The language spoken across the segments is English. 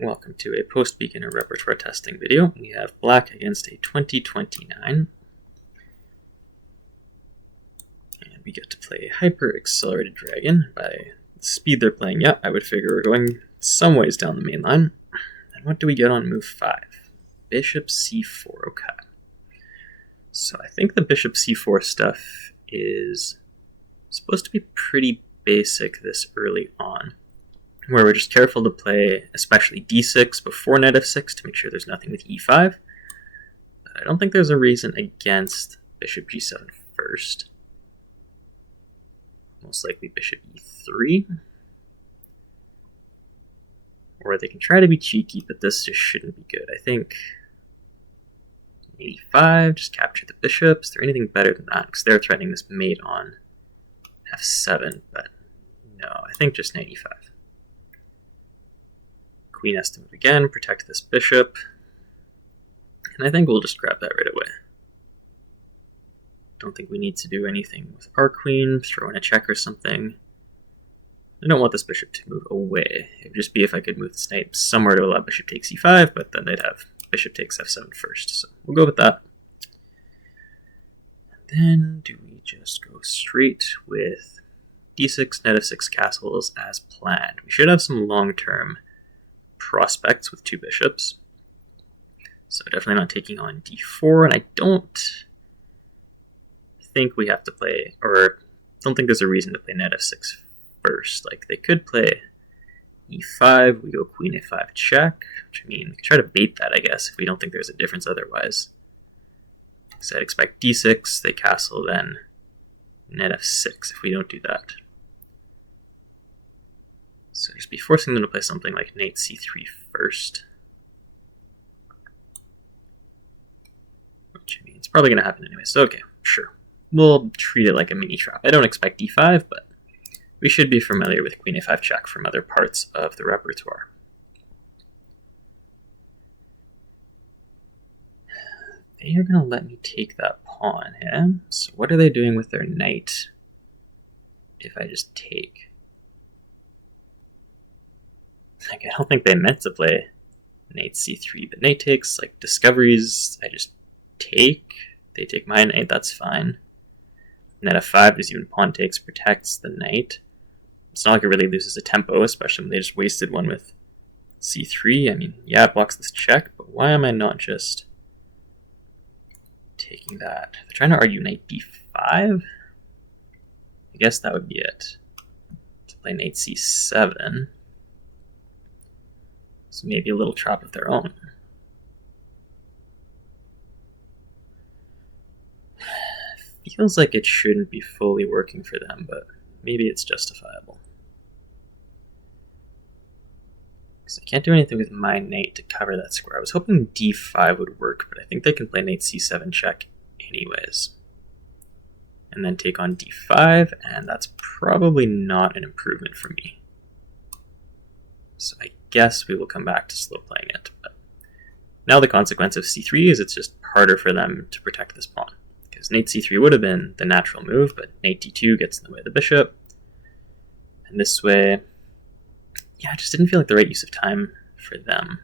Welcome to a post-beginner repertoire testing video. We have black against a 2029. And we get to play Hyper-Accelerated Dragon. By the speed they're playing, yeah, I would figure we're going some ways down the main line. And what do we get on move 5? Bishop c4, okay. So I think the bishop c4 stuff is supposed to be pretty basic this early on, where we're just careful to play especially d6 before knight f6 to make sure there's nothing with e5. But I don't think there's a reason against bishop g7 first. Most likely bishop e3. Or they can try to be cheeky, but this just shouldn't be good. I think e5, just capture the bishop. Is there anything better than that? Because they're threatening this mate on f7, but no, I think just knight e5. Queen has to move again, protect this bishop, and I think we'll just grab that right away. Don't think we need to do anything with our queen, throw in a check or something. I don't want this bishop to move away. It would just be if I could move this knight somewhere to allow bishop takes e5, but then they'd have bishop takes f7 first, so we'll go with that. And then do we just go straight with d6, knight f6 castles as planned? We should have some long-term prospects with two bishops, so definitely not taking on d4, and I don't think we have to play, or don't think there's a reason to play knight f6 first. Like, they could play e5, we go queen a5 check, which, I mean, we could try to bait that, I guess, if we don't think there's a difference otherwise. So I'd expect d6, they castle, then knight f6 if we don't do that. So just be forcing them to play something like knight c3 first. Which, I mean, it's probably going to happen anyway, so okay, sure. We'll treat it like a mini trap. I don't expect d5, but we should be familiar with queen a5 check from other parts of the repertoire. They are going to let me take that pawn, yeah? So what are they doing with their knight if I just take? Like, I don't think they meant to play knight c3, but knight takes, like, discoveries, I just take. They take my knight, that's fine. Knight f5, there's even pawn takes, protects the knight. It's not like it really loses a tempo, especially when they just wasted one with c3. I mean, yeah, it blocks this check, but why am I not just taking that? They're trying to argue knight b5? I guess that would be it. To play knight c7. So maybe a little trap of their own. Feels like it shouldn't be fully working for them, but maybe it's justifiable. Because I can't do anything with my knight to cover that square. I was hoping d5 would work, but I think they can play knight c7 check anyways. And then take on d5, and that's probably not an improvement for me. So I guess we will come back to slow playing it. But now the consequence of c3 is it's just harder for them to protect this pawn. Because knight c3 would have been the natural move, but knight d2 gets in the way of the bishop. And this way, yeah, it just didn't feel like the right use of time for them.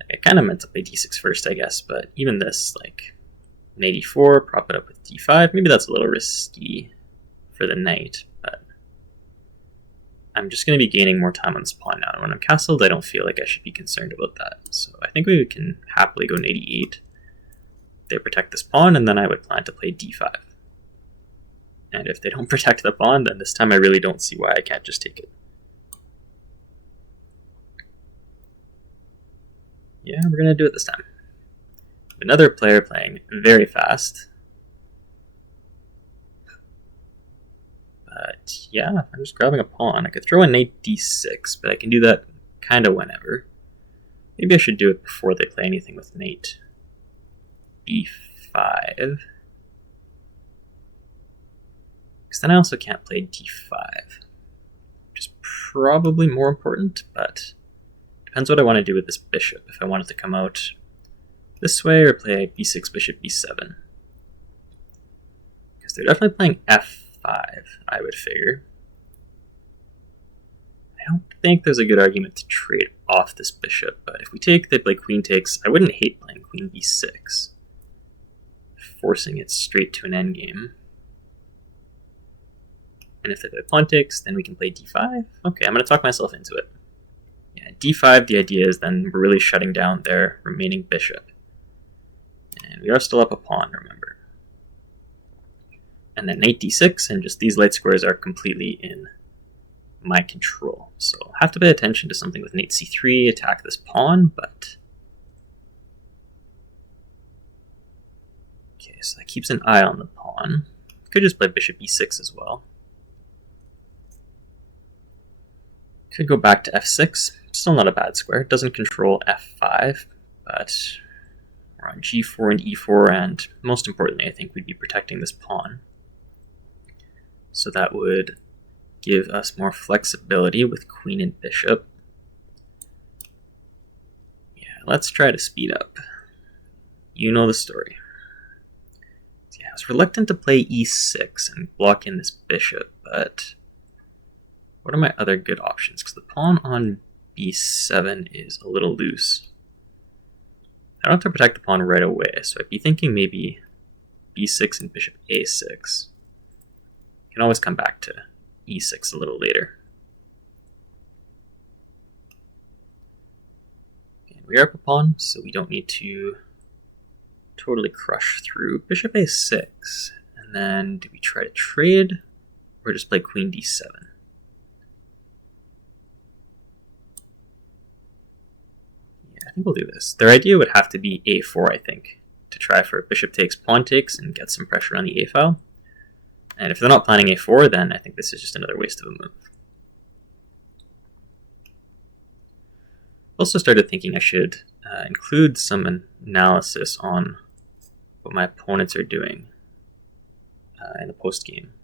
Like, I kind of meant to play d6 first, I guess, but even this, like, knight e4, prop it up with d5, maybe that's a little risky for the knight, but I'm just going to be gaining more time on this pawn now. And when I'm castled, I don't feel like I should be concerned about that. So I think we can happily go knight e8. They protect this pawn, and then I would plan to play d5. And if they don't protect the pawn, then this time I really don't see why I can't just take it. Yeah, we're going to do it this time. Another player playing very fast. But yeah, I'm just grabbing a pawn. I could throw a knight d6, but I can do that kind of whenever. Maybe I should do it before they play anything with knight b5. Because then I also can't play d5, which is probably more important, but depends what I want to do with this bishop. If I want it to come out this way or play b6, bishop b7. Because they're definitely playing f5, I would figure. I don't think there's a good argument to trade off this bishop, but if we take, they play queen takes, I wouldn't hate playing queen b6, forcing it straight to an endgame. And if they play pawn takes, then we can play d5. Okay, I'm going to talk myself into it. Yeah, d5, the idea is then we're really shutting down their remaining bishop. And we are still up a pawn, remember. And then knight d6, and just these light squares are completely in my control. So I'll have to pay attention to something with knight c3, attack this pawn, but... Okay, so that keeps an eye on the pawn. Could just play bishop e6 as well. Could go back to f6, still not a bad square. It doesn't control f5, but we're on g4 and e4, and most importantly, I think we'd be protecting this pawn. So that would give us more flexibility with queen and bishop. Yeah, let's try to speed up. You know the story. Yeah, I was reluctant to play e6 and block in this bishop, but what are my other good options? Because the pawn on b7 is a little loose. I don't have to protect the pawn right away, so I'd be thinking maybe b6 and bishop a6. You can always come back to e6 a little later. And we are up a pawn, so we don't need to totally crush through. Bishop a6, and then do we try to trade, or just play queen d7? I think we'll do this. Their idea would have to be a4, I think, to try for bishop takes, pawn takes, and get some pressure on the a file. And if they're not planning a4, then I think this is just another waste of a move. Also started thinking I should include some analysis on what my opponents are doing in the post-game.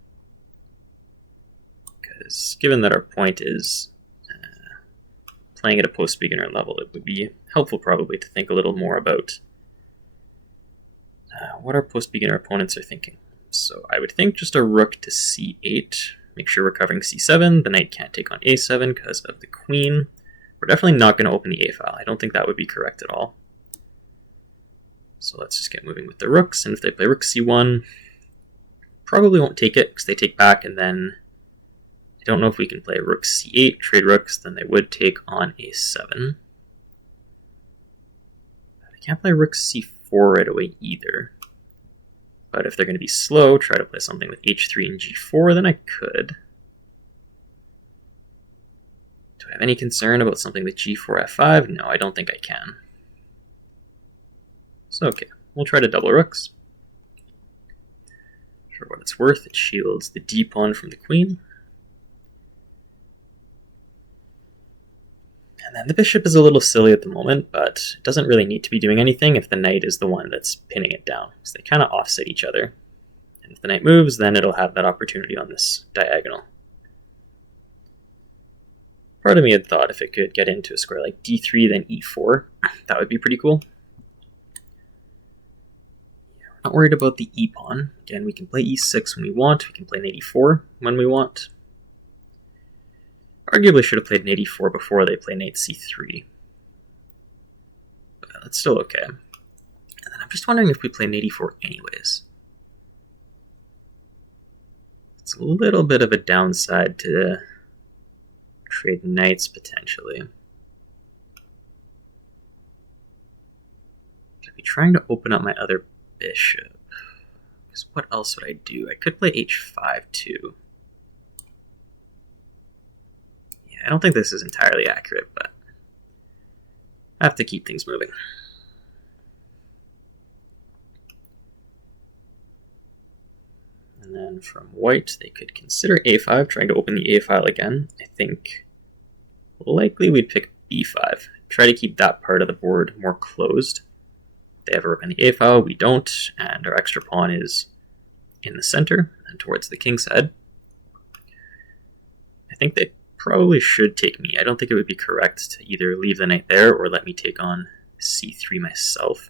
Because given that our point is playing at a post-beginner level, it would be helpful probably to think a little more about what our post-beginner opponents are thinking. So I would think just a rook to c8, make sure we're covering c7, the knight can't take on a7 because of the queen. We're definitely not going to open the a file. I don't think that would be correct at all. So let's just get moving with the rooks, and if they play rook c1, probably won't take it because they take back, and then I don't know if we can play rook c8, trade rooks, then they would take on a7. I can't play rook c4 right away either. But if they're going to be slow, try to play something with h3 and g4, then I could. Do I have any concern about something with g4, f5? No, I don't think I can. So okay, we'll try to double rooks. For what it's worth, it shields the d pawn from the queen. And then the bishop is a little silly at the moment, but it doesn't really need to be doing anything if the knight is the one that's pinning it down. So they kind of offset each other. And if the knight moves, then it'll have that opportunity on this diagonal. Part of me had thought if it could get into a square like d3, then e4, that would be pretty cool. Yeah, we're not worried about the e-pawn. Again, we can play e6 when we want. We can play knight e4 when we want. Arguably should have played knight e4 before they play knight c3. But that's still okay. And then I'm just wondering if we play knight e4 anyways. It's a little bit of a downside to trade knights potentially. I'd be trying to open up my other bishop. Because what else would I do? I could play h5 too. I don't think this is entirely accurate, but I have to keep things moving. And then from white, they could consider a5, trying to open the a file again. I think likely we'd pick b5, try to keep that part of the board more closed. They have a rook on the a file, we don't, and our extra pawn is in the center and towards the king's head. I think they probably should take me. I don't think it would be correct to either leave the knight there or let me take on c3 myself.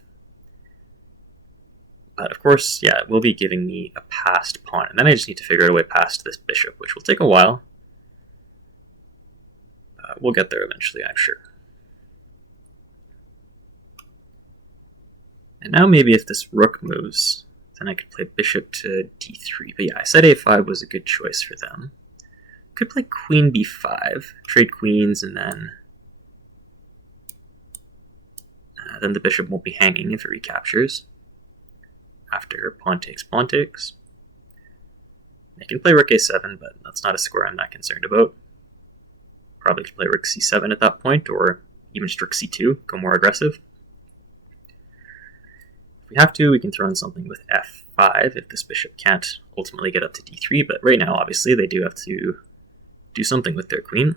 But of course, yeah, it will be giving me a passed pawn. And then I just need to figure out a way past this bishop, which will take a while. We'll get there eventually, I'm sure. And now maybe if this rook moves, then I could play bishop to d3. But yeah, I said a5 was a good choice for them. Could play queen b5, trade queens, and then the bishop won't be hanging if it recaptures. After pawn takes, pawn takes. They can play rook a7, but that's not a square I'm that concerned about. Probably could play rook c7 at that point, or even just rook c2, go more aggressive. If we have to, we can throw in something with f5 if this bishop can't ultimately get up to d3, but right now, obviously, they do have to do something with their queen.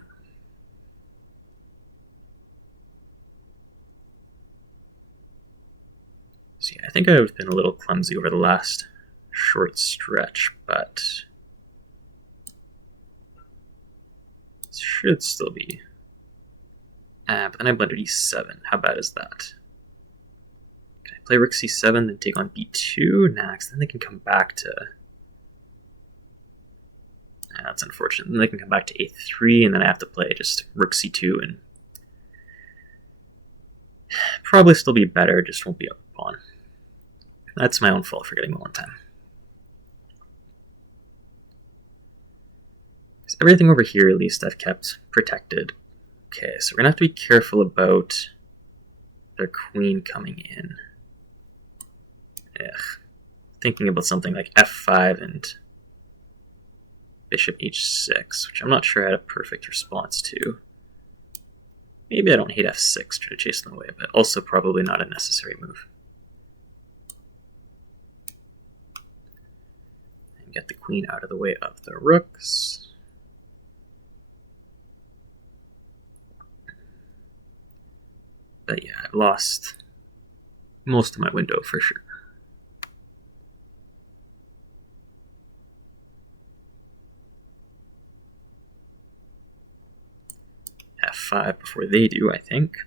So yeah, I think I've been a little clumsy over the last short stretch, but it should still be. But then I blundered e7. How bad is that? Can I play rook c7, then take on b2? Nah, because then they can come back to... that's unfortunate. Then they can come back to a3, and then I have to play just rook c2, and probably still be better, just won't be up a pawn. That's my own fault for getting the one time. So everything over here, at least, I've kept protected. Okay, so we're going to have to be careful about their queen coming in. Ugh. Thinking about something like f5 and bishop h6, which I'm not sure I had a perfect response to. Maybe I don't hate f6, try to chase them away, but also probably not a necessary move. And get the queen out of the way of the rooks. But yeah, I've lost most of my window for sure. f5 before they do, I think.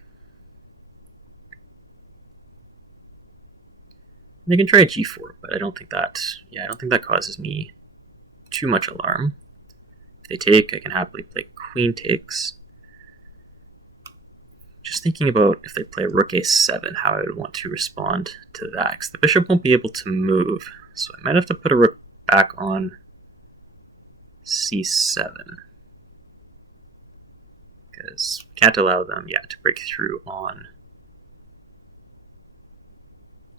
They can try g4, but I don't think that, I don't think that causes me too much alarm. If they take, I can happily play queen takes. Just thinking about if they play rook a7, how I would want to respond to that, because the bishop won't be able to move, so I might have to put a rook back on c7. Because can't allow them, to break through on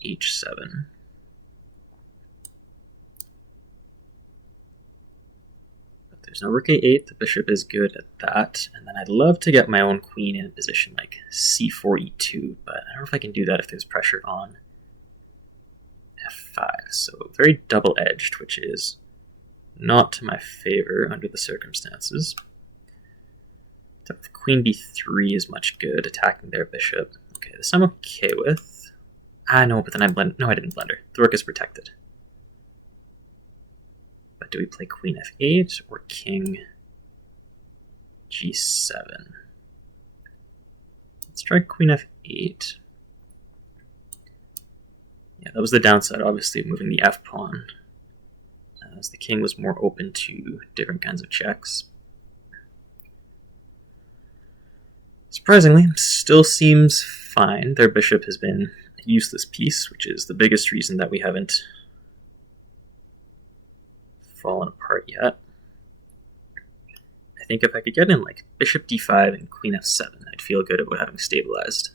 h7. But there's no rook a8, the bishop is good at that, and then I'd love to get my own queen in a position like c4, e2, but I don't know if I can do that if there's pressure on f5. So very double-edged, which is not to my favor under the circumstances. Queen b3 is much good, attacking their bishop. Okay, this I'm okay with. No, but then I didn't blunder. The rook is protected. But do we play queen f8 or king g7? Let's try queen f8. Yeah, that was the downside, obviously, of moving the f pawn, as the king was more open to different kinds of checks. Surprisingly, still seems fine. Their bishop has been a useless piece, which is the biggest reason that we haven't fallen apart yet. I think if I could get in like bishop d5 and queen f7, I'd feel good about having stabilized.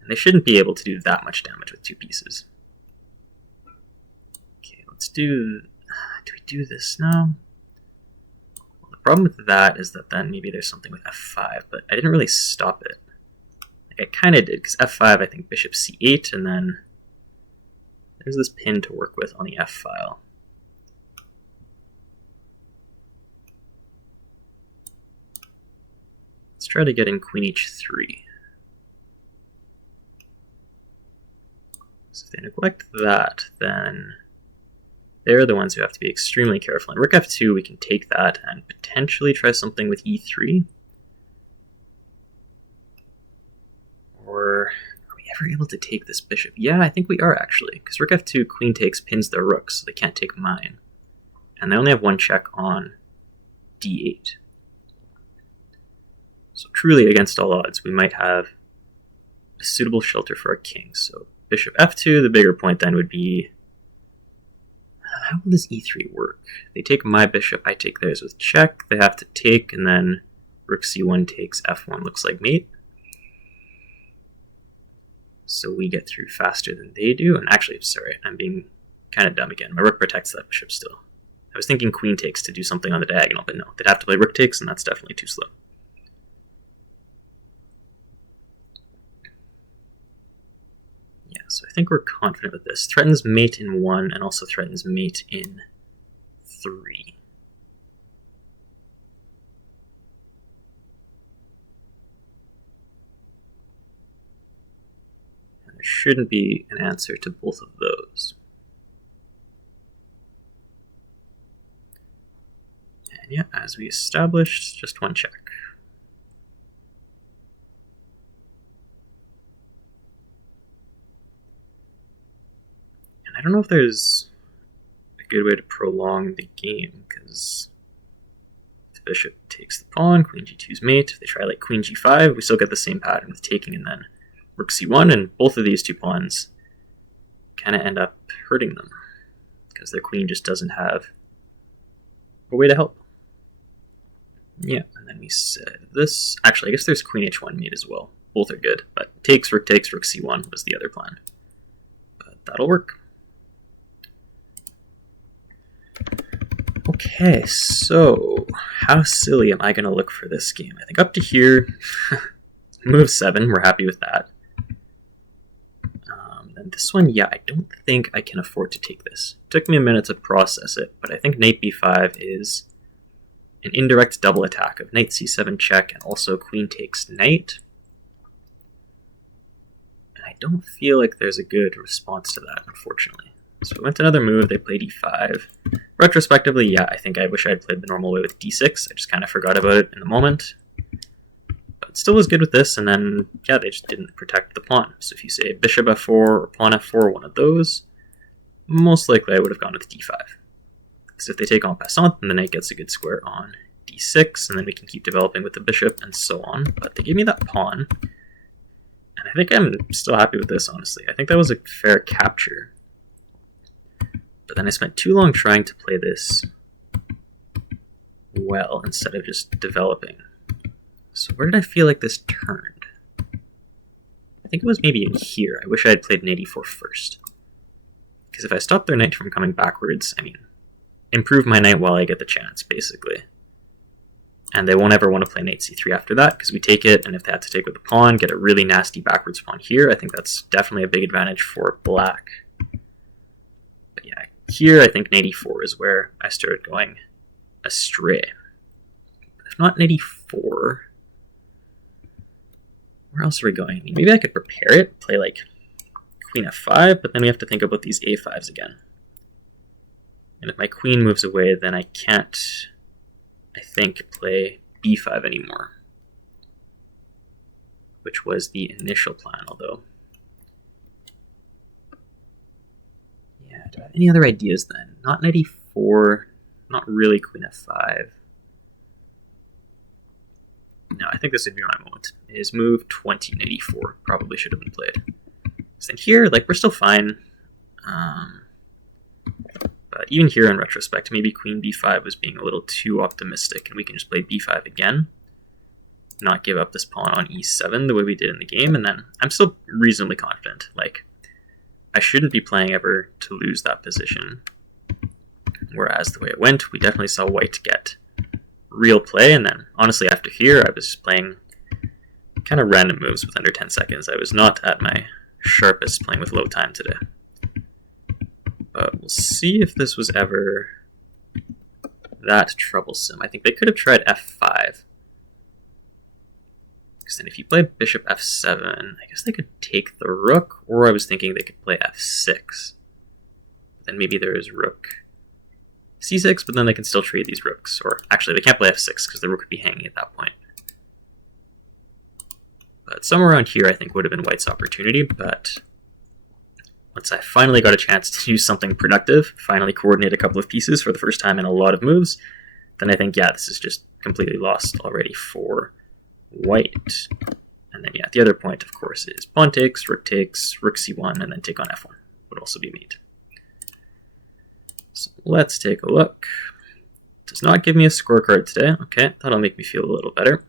And they shouldn't be able to do that much damage with two pieces. Okay, let's do we do this now? The problem with that is that then maybe there's something with f5, but I didn't really stop it. Like I kind of did, because f5, I think bishop c8, and then there's this pin to work with on the f file. Let's try to get in queen h3. So if they neglect that, then they're the ones who have to be extremely careful. In rook f2, we can take that and potentially try something with e3. Or are we ever able to take this bishop? Yeah, I think we are actually, because rook f2, queen takes, pins their rook, so they can't take mine. And they only have one check on d8. So truly against all odds, we might have a suitable shelter for our king. So bishop f2, the bigger point then would be, how will this e3 work? They take my bishop, I take theirs with check, they have to take, and then rook c1 takes f1, looks like mate. So we get through faster than they do, and actually, sorry, I'm being kind of dumb again. My rook protects that bishop still. I was thinking queen takes to do something on the diagonal, but no, they'd have to play rook takes, and that's definitely too slow. Yeah, so I think we're confident with this. Threatens mate in 1, and also threatens mate in 3. And there shouldn't be an answer to both of those. And yeah, as we established, just one check. And I don't know if there's a good way to prolong the game, because the bishop takes the pawn, queen g2's mate. If they try like queen g5, we still get the same pattern with taking and then rook c1, and both of these two pawns kind of end up hurting them, because their queen just doesn't have a way to help. Yeah, and then we said this. Actually, I guess there's queen h1 mate as well. Both are good, but takes, rook c1 was the other plan. But that'll work. Okay, so how silly am I going to look for this game? I think up to here, move 7, we're happy with that. Then this one, yeah, I don't think I can afford to take this. It took me a minute to process it, but I think knight b5 is an indirect double attack of knight c7 check and also queen takes knight. And I don't feel like there's a good response to that, unfortunately. So we went to another move, they played e5. Retrospectively, yeah, I think I wish I had played the normal way with d6. I just kind of forgot about it in the moment. But still was good with this, and then, yeah, they just didn't protect the pawn. So if you say bishop f4 or pawn f4, one of those, most likely I would have gone with d5. Because if they take on Passant, then the knight gets a good square on d6, and then we can keep developing with the bishop and so on. But they gave me that pawn, and I think I'm still happy with this, honestly. I think that was a fair capture. But then I spent too long trying to play this well instead of just developing. So where did I feel like this turned? I think it was maybe in here. I wish I had played knight e4 first. Because if I stop their knight from coming backwards, I mean, improve my knight while I get the chance, basically. And they won't ever want to play knight c3 after that, because we take it, and if they have to take with the pawn, get a really nasty backwards pawn here, I think that's definitely a big advantage for black. But yeah, here I think knight e4 is where I started going astray. If not knight e4, where else are we going? I mean, maybe I could prepare it, play like queen f5, but then we have to think about these a5s again. And if my queen moves away, then I can't, I think, play b5 anymore. Which was the initial plan, although. Yeah, do I have any other ideas then? Not knight e4, not really queen f5. No, I think this would be my moment. Is move 20, knight e4. Probably should have been played. So here, like, we're still fine. But even here in retrospect, maybe queen b5 was being a little too optimistic, and we can just play b5 again. Not give up this pawn on e7 the way we did in the game, and then I'm still reasonably confident. Like, I shouldn't be playing ever to lose that position. Whereas the way it went, we definitely saw white get real play, and then honestly after here I was just playing kind of random moves with under 10 seconds. I was not at my sharpest playing with low time today. But we'll see if this was ever that troublesome. I think they could have tried f5. Because then if you play bishop f7, I guess they could take the rook, or I was thinking they could play f6. Then maybe there is rook c6, but then they can still trade these rooks. Or actually, they can't play f6 because the rook would be hanging at that point. But somewhere around here, I think, would have been white's opportunity. But once I finally got a chance to do something productive, finally coordinate a couple of pieces for the first time in a lot of moves, then I think, yeah, this is just completely lost already for white. And then, yeah, the other point, of course, is pawn takes, rook c1, and then take on f1 would also be mate. So let's take a look. Does not give me a scorecard today. Okay, that'll make me feel a little better.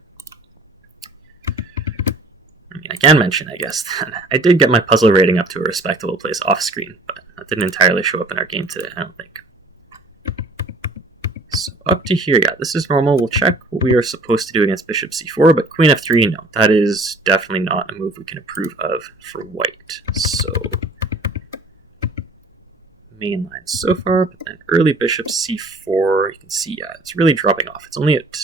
I mean, I can mention, I guess, that I did get my puzzle rating up to a respectable place off screen, but that didn't entirely show up in our game today, I don't think. So up to here, yeah, this is normal. We'll check what we are supposed to do against bishop c4, but queen f3, no, that is definitely not a move we can approve of for white. So main line so far, but then early bishop c4, you can see, yeah, it's really dropping off. It's only at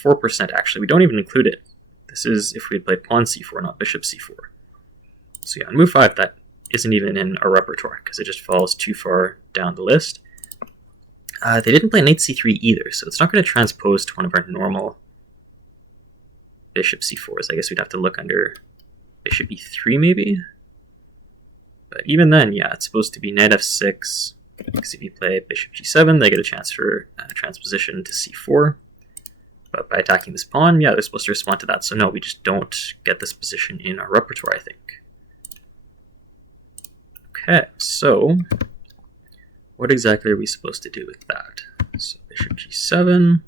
4% actually. We don't even include it. This is if we had played pawn c4, not bishop c4. So yeah, on move 5, that isn't even in our repertoire because it just falls too far down the list. They didn't play knight c3 either, so it's not going to transpose to one of our normal bishop c4s. I guess we'd have to look under bishop e3 maybe? But even then, yeah, it's supposed to be knight f6, because if you play bishop g7, they get a chance for transposition to c4. But by attacking this pawn, yeah, they're supposed to respond to that. So no, we just don't get this position in our repertoire, I think. Okay, so what exactly are we supposed to do with that? So bishop g7.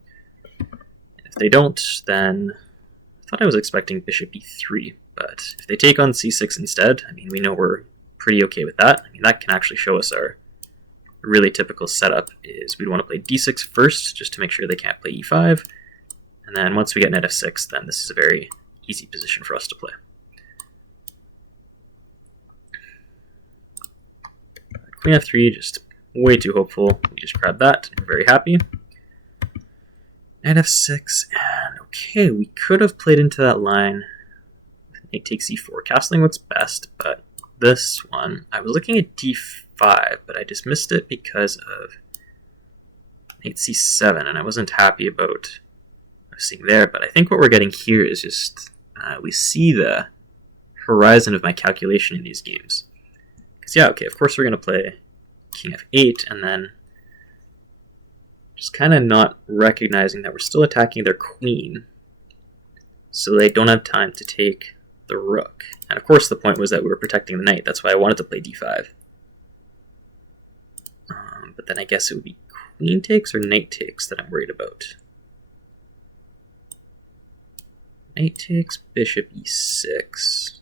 If they don't, then I thought I was expecting bishop e3, but if they take on c6 instead, I mean, we know we're pretty okay with that. I mean, that can actually show us our really typical setup is we'd want to play d6 first, just to make sure they can't play e5. And then once we get knight f6, then this is a very easy position for us to play. Queen f3, just way too hopeful. We just grabbed that. We're very happy. Knight f6, and okay, we could have played into that line. Knight takes e4. Castling looks best, but this one, I was looking at d5, but I just missed it because of knight c7, and I wasn't happy about seeing there. But I think what we're getting here is just we see the horizon of my calculation in these games. Because yeah, okay, of course we're going to play king f8, and then just kind of not recognizing that we're still attacking their queen, so they don't have time to take the rook. And of course the point was that we were protecting the knight. That's why I wanted to play d5. But then I guess it would be queen takes or knight takes that I'm worried about. Knight takes, bishop e6.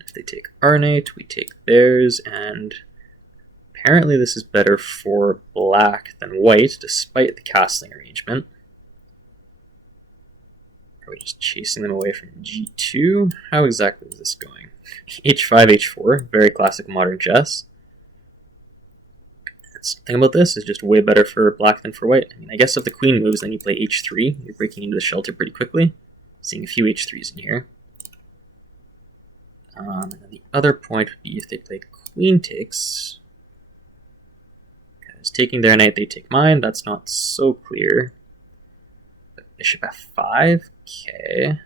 If they take our knight, we take theirs, and apparently this is better for black than white, despite the castling arrangement. Are we just chasing them away from g2? How exactly is this going? h5, h4, very classic modern chess. The thing about this is just way better for black than for white. I mean, I guess if the queen moves, then you play h3. You're breaking into the shelter pretty quickly. Seeing a few h3s in here. And then the other point would be if they played queen takes. Because taking their knight, they take mine. That's not so clear. But bishop f5, okay.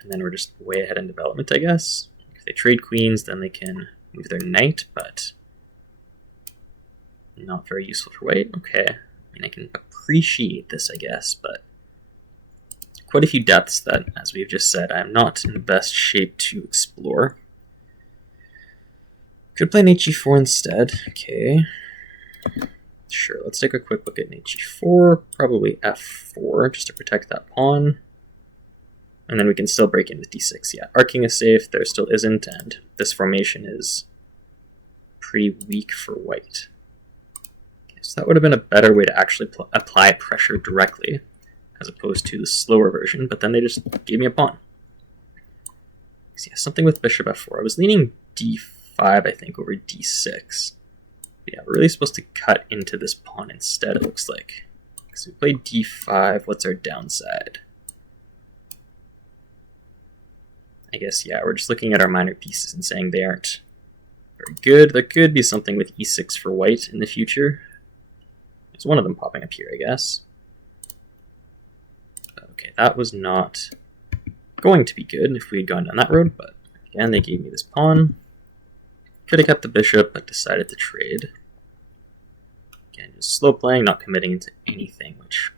And then we're just way ahead in development, I guess. If they trade queens, then they can move their knight, but not very useful for white. Okay, I mean, I can appreciate this, I guess, but quite a few depths that, as we've just said, I'm not in the best shape to explore. Could play knight g4 instead. Okay. Sure, let's take a quick look at knight g4, probably f4, just to protect that pawn. And then we can still break in with d6. Yeah, our king is safe, there still isn't, and this formation is pretty weak for white. Okay, so that would have been a better way to actually apply pressure directly, as opposed to the slower version, but then they just gave me a pawn. So yeah, something with bishop f4. I was leaning d5, I think, over d6. But yeah, we're really supposed to cut into this pawn instead, it looks like. So we played d5, what's our downside? I guess, yeah, we're just looking at our minor pieces and saying they aren't very good. There could be something with e6 for white in the future. There's one of them popping up here, I guess. Okay, that was not going to be good if we had gone down that road, but again, they gave me this pawn. Could have kept the bishop, but decided to trade. Again, just slow playing, not committing into anything, which,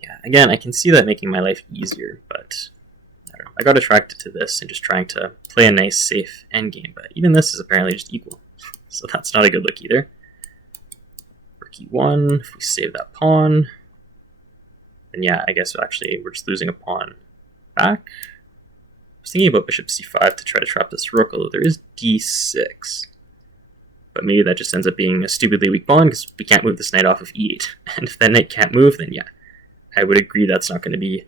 yeah, Yeah, again, I can see that making my life easier, but I don't know. I got attracted to this and just trying to play a nice, safe endgame, but even this is apparently just equal. So that's not a good look either. Rook e1, if we save that pawn, then yeah, I guess actually we're just losing a pawn back. I was thinking about bishop c5 to try to trap this rook, although there is d6. But maybe that just ends up being a stupidly weak pawn because we can't move this knight off of e8. And if that knight can't move, then yeah, I would agree that's not going to be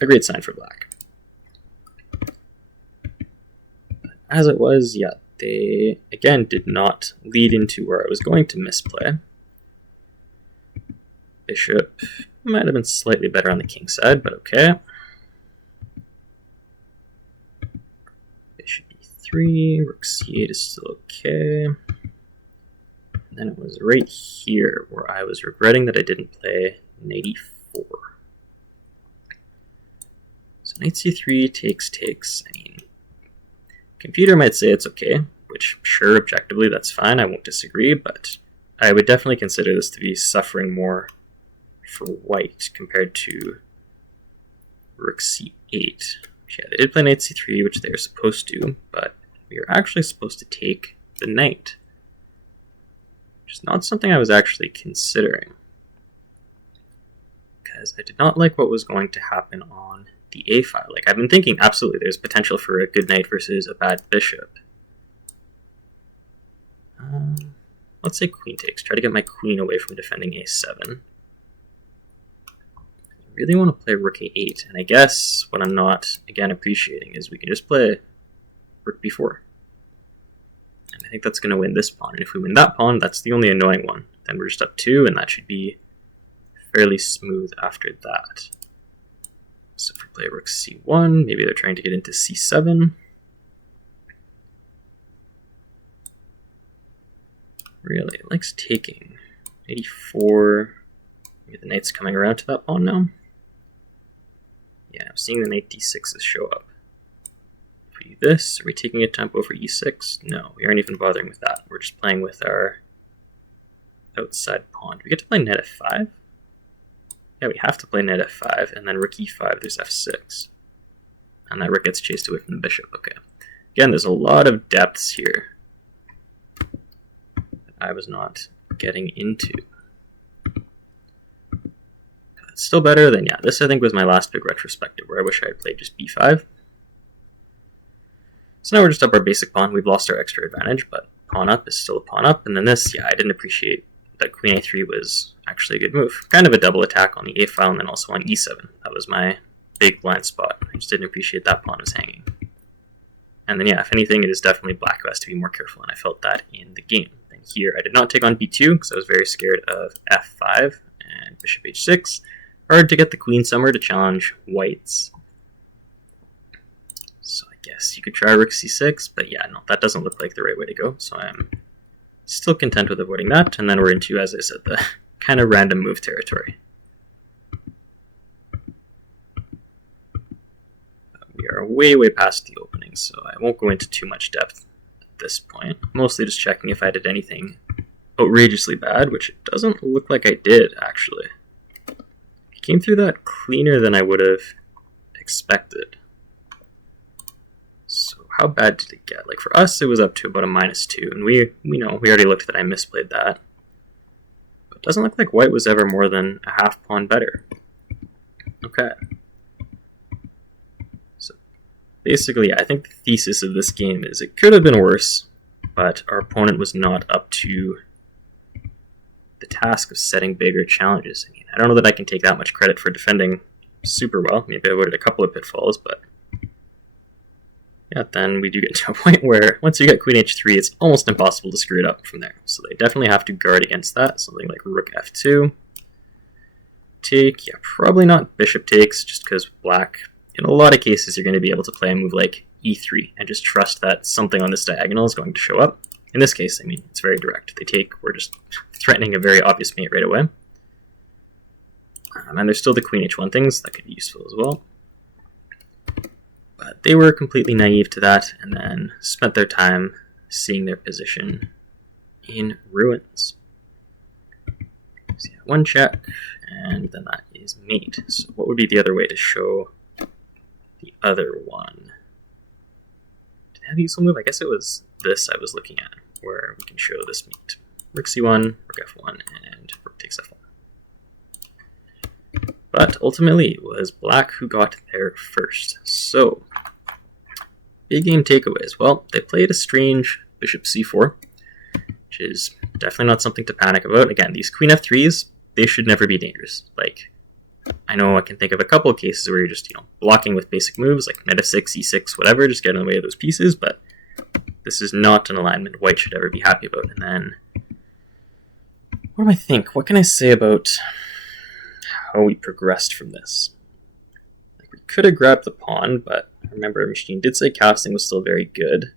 a great sign for black. But as it was, yeah, they again did not lead into where I was going to misplay. Bishop might have been slightly better on the king side, but okay. Bishop e3, rook c8 is still okay. And then it was right here where I was regretting that I didn't play knight e4. So knight c3 takes. I mean, computer might say it's okay, which sure, objectively that's fine, I won't disagree, but I would definitely consider this to be suffering more for white compared to rook c8. Yeah, they did play knight c3, which they were supposed to, but we are actually supposed to take the knight, which is not something I was actually considering, because I did not like what was going to happen on the a file. Like, I've been thinking absolutely there's potential for a good knight versus a bad bishop. Let's say queen takes. Try to get my queen away from defending a7. I really want to play rook a8, and I guess what I'm not, again, appreciating is we can just play rook b4. And I think that's going to win this pawn, and if we win that pawn, that's the only annoying one. Then we're just up 2, and that should be fairly smooth after that. So if we play rook c1, maybe they're trying to get into c7. Really, it likes taking. 84. Maybe the knight's coming around to that pawn now. Yeah, I'm seeing the knight d6s show up. If we do this, are we taking a tempo for e6? No, we aren't even bothering with that. We're just playing with our outside pawn. Do we get to play knight f5? Yeah, we have to play knight f5, and then rook e5, there's f6. And that rook gets chased away from the bishop. Okay. Again, there's a lot of depths here that I was not getting into. It's still better than, yeah, this I think was my last big retrospective, where I wish I had played just b5. So now we're just up our basic pawn. We've lost our extra advantage, but pawn up is still a pawn up. And then this, yeah, I didn't appreciate that queen a3 was actually a good move. Kind of a double attack on the a file and then also on e7. That was my big blind spot. I just didn't appreciate that pawn was hanging. And then yeah, if anything, it is definitely black who has to be more careful, and I felt that in the game. Then here, I did not take on b2 because I was very scared of f5 and bishop h6. Hard to get the queen somewhere to challenge whites. So I guess you could try rook c6, but yeah, no, that doesn't look like the right way to go. So I'm still content with avoiding that, and then we're into, as I said, the kind of random move territory. We are way, way past the opening, so I won't go into too much depth at this point. Mostly just checking if I did anything outrageously bad, which it doesn't look like I did, actually. I came through that cleaner than I would have expected. So how bad did it get? Like for us, it was up to about a -2, and we know, we already looked that I misplayed that. But it doesn't look like white was ever more than a half pawn better. Okay. So basically, I think the thesis of this game is it could have been worse, but our opponent was not up to the task of setting bigger challenges. I mean, I don't know that I can take that much credit for defending super well. Maybe I avoided a couple of pitfalls, but yeah, then we do get to a point where once you get queen h3, it's almost impossible to screw it up from there. So they definitely have to guard against that. Something like rook f2. Take, yeah, probably not bishop takes, just because black, in a lot of cases, you're going to be able to play a move like e3 and just trust that something on this diagonal is going to show up. In this case, I mean, it's very direct. They take, we're just threatening a very obvious mate right away. And there's still the queen h1 things that could be useful as well. But they were completely naive to that, and then spent their time seeing their position in ruins. So yeah, one check, and then that is mate. So what would be the other way to show the other one? Did I have a useful move? I guess it was this I was looking at, where we can show this mate. Rook c1, rook f1, and rook takes f1. But ultimately, it was black who got there first. So, big game takeaways. Well, they played a strange bishop c4, which is definitely not something to panic about. Again, these queen f3s, they should never be dangerous. Like, I know I can think of a couple of cases where you're just, blocking with basic moves, like knight f6, e6, whatever, just get in the way of those pieces, but this is not an alignment white should ever be happy about. And then, what do I think? What can I say about how we progressed from this? Like, we could have grabbed the pawn, but remember, Machine did say casting was still very good.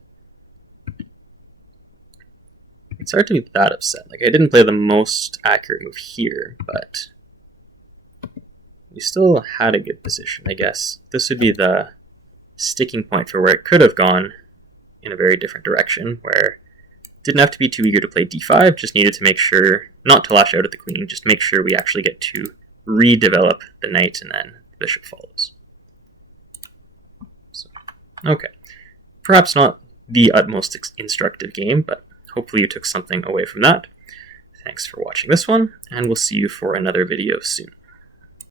It's hard to be that upset. Like, I didn't play the most accurate move here, but we still had a good position, I guess. This would be the sticking point for where it could have gone in a very different direction, where it didn't have to be too eager to play d5, just needed to make sure, not to lash out at the queen, just make sure we actually get to redevelop the knight, and then the bishop follows. So, okay. Perhaps not the utmost instructive game, but hopefully you took something away from that. Thanks for watching this one, and we'll see you for another video soon.